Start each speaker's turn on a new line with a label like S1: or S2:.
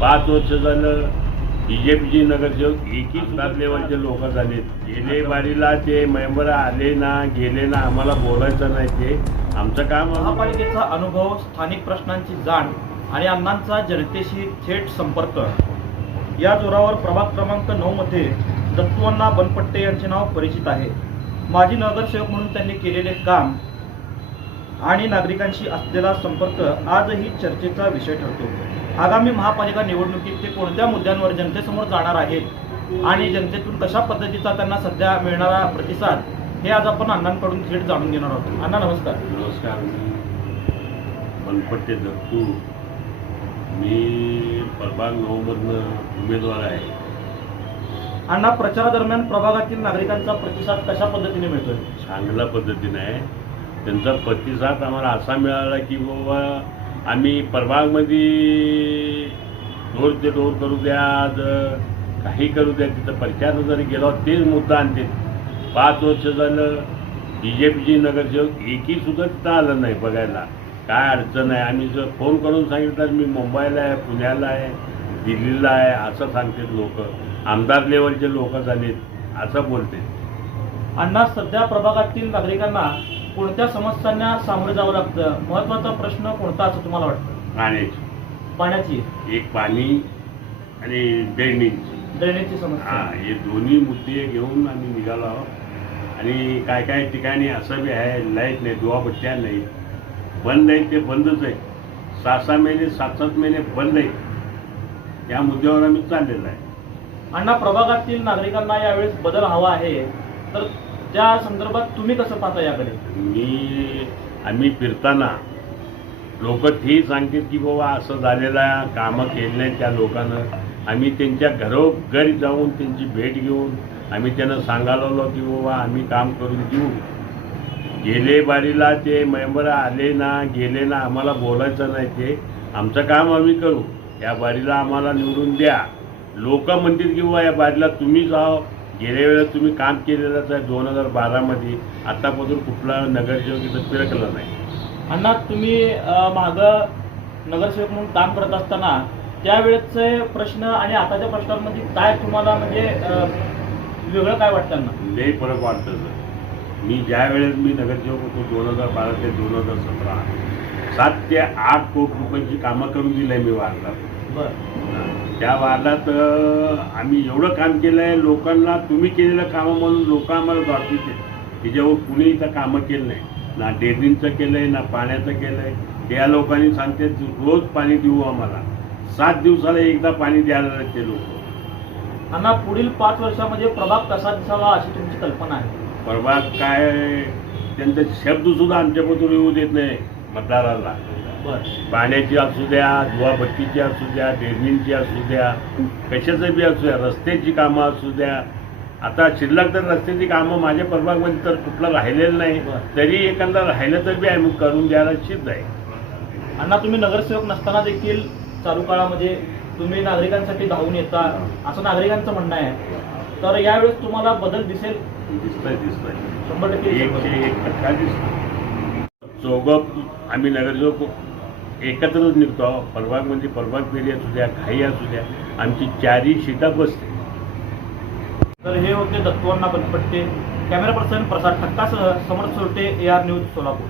S1: पाच वर्ष झालं. बीजेपीचे नगरसेवक एकही सुधार लेवलचे लोक झालेत. गेले बारीला ते मेंबर आले ना गेले ना आम्हाला बोलायचं नाही ते. आमचं काम
S2: महापालिकेचा अनुभव स्थानिक प्रश्नांची जाण आणि अण्णांचा जनतेशी थेट संपर्क. या जोरावर प्रभाग क्रमांक नऊ मध्ये दत्तुअण्णा बनपट्टे यांचे नाव परिचित आहे. माजी नगरसेवक म्हणून त्यांनी केलेले काम आणि नागरिकांशी असलेला संपर्क आजही चर्चेचा विषय ठरतो. आगामी महापालिका निवडणुकीत ते कोणत्या मुद्द्यांवर जनतेसमोर जाणार आहेत आणि जनतेतून कशा पद्धतीचा त्यांना सध्या मिळणारा प्रतिसाद हे आज आपण अण्णांकडून थेट जाणून घेणार आहोत. अण्णा नमस्कार.
S1: नमस्कार. बनपट्टे दत्तू. मी प्रभाग नऊमधनं उमेदवार आहे.
S2: अण्णा प्रचारादरम्यान प्रभागातील नागरिकांचा प्रतिसाद कशा पद्धतीने मिळतोय?
S1: चांगल्या पद्धतीने आहे. त्यांचा प्रतिसाद आम्हाला असा मिळाला की बाबा आम्ही प्रभागमध्ये डोर ते डोर करू द्या काही करू द्या तिथं प्रचार जरी गेलो तेच मुद्दा आणते. पाच वर्ष झालं बी जे पीची नगरसेवक एकही सुद्धा तिथं आलं नाही बघायला. काय अडचण आहे? आम्ही जर फोन करून सांगितलं मी मुंबईला आहे पुण्याला आहे दिल्लीला आहे असं सांगतात लोक. आमदार लेवलचे लोक झालेत असं बोलते
S2: अण्णा सध्या प्रभागातील नागरिकांना कोणत्या समस्यांना सामोरे जावं लागतं? महत्त्वाचा प्रश्न कोणता असं तुम्हाला वाटतं?
S1: पाण्याची.
S2: पाण्याची.
S1: एक पाणी आणि ड्रेनेज
S2: ड्रेनेजची
S1: हा
S2: समस्या.
S1: हे दोन्ही मुद्दे घेऊन आम्ही निघालो आहोत. आणि काय काय ठिकाणी असं बी आहे लाइट नाही दुवाबत्त्या नाही. बंद आहे ते बंदच आहे. सहा सहा महिने सात सात महिने बंद आहे. या मुद्द्यावर आम्ही चाललेलो आहे.
S2: अण्णा प्रभागातील नागरिकांना यावेळेस बदल हवा आहे. तर त्या संदर्भात तुम्ही कसं पाहता याकडे?
S1: मी आम्ही फिरताना लोक ठीक सांगतील की बाबा असं झालेलं आहे कामं केली नाही त्या लोकांना. आम्ही त्यांच्या घरोघरी जाऊन त्यांची भेट घेऊन आम्ही त्यांना सांगायला की बाबा आम्ही काम करून देऊ. गेले बारीला ते मेंबर आले ना गेले ना आम्हाला बोलायचं नाही ते. आमचं काम आम्ही करू. या बारीला आम्हाला निवडून द्या. लोक म्हणतील की बाबा या बारीला तुम्ही जाओ गेल्या वेळेला तुम्ही काम केलेलंच आहे दोन हजार बारामध्ये आतापासून कुठला नगरसेवक इथं फिरकला नाही.
S2: अण्णा तुम्ही मागं नगरसेवक म्हणून काम करत असताना त्यावेळेचे प्रश्न आणि आताच्या प्रश्नांमध्ये काय तुम्हाला म्हणजे वेगळं काय वाटतं अण्णा?
S1: लई फरक वाटतं सर. मी ज्या वेळेस मी नगरसेवक होतो दोन हजार बारा ते दोन हजार सतरा सात ते आठ कोटी रुपयांची कामं करून दिली आहे मी वार्डात
S2: बरं.
S1: त्या वार्डात अं, आम्ही एवढं काम केलं आहे लोकांना तुम्ही केलेलं कामं म्हणून लोक आम्हाला दाखवते त्याच्यावर कुणी इथं कामं केलं नाही ना डेझिनचं केलं आहे ना पाण्याचं केलं आहे त्या लोकांनी सांगते रोज पाणी देऊ आम्हाला. सात दिवसाला एकदा पाणी द्यायला लागते ते लोक.
S2: अण्णा पुढील पाच वर्षामध्ये प्रभाग कसा दिसावा अशी तुमची कल्पना आहे?
S1: प्रभाग काय त्यांचा शब्द सुद्धा आमच्याबद्दल येऊ देत नाही. मतदाराला. पाण्याची असू द्या धुवाबत्तीची असू द्या डेझिनची असू द्या कशाचं बी असू द्या रस्त्याची कामं असू द्या. आता शिल्लक तर रस्त्याची कामं माझ्या प्रभागमध्ये तर कुठलं राहिलेलं नाही. तरी एखादा राहिलं तर बी आम्ही करून द्यायला सिद्ध आहे.
S2: अण्णा तुम्ही नगरसेवक नसताना देखील चालू काळामध्ये तुम्ही नागरिकांसाठी धावून येता असं नागरिकांचं म्हणणं आहे. तर यावेळेस तुम्हाला बदल दिसेल?
S1: दिसतंय दिसतंय.
S2: शंभर टक्के
S1: एकशे एक टक्का दिसतं चौघं आम्ही नगरसेवक एकत्रच निघतो प्रभागमध्ये म्हणजे प्रभाग फेरी असू द्या घाई असू द्या. आमची चारही शिटा बसते.
S2: तर हे होते दत्तवांना बनपट्टे. Camera person Prasad ठक्कासह Samarth Sorte A R news Solapur.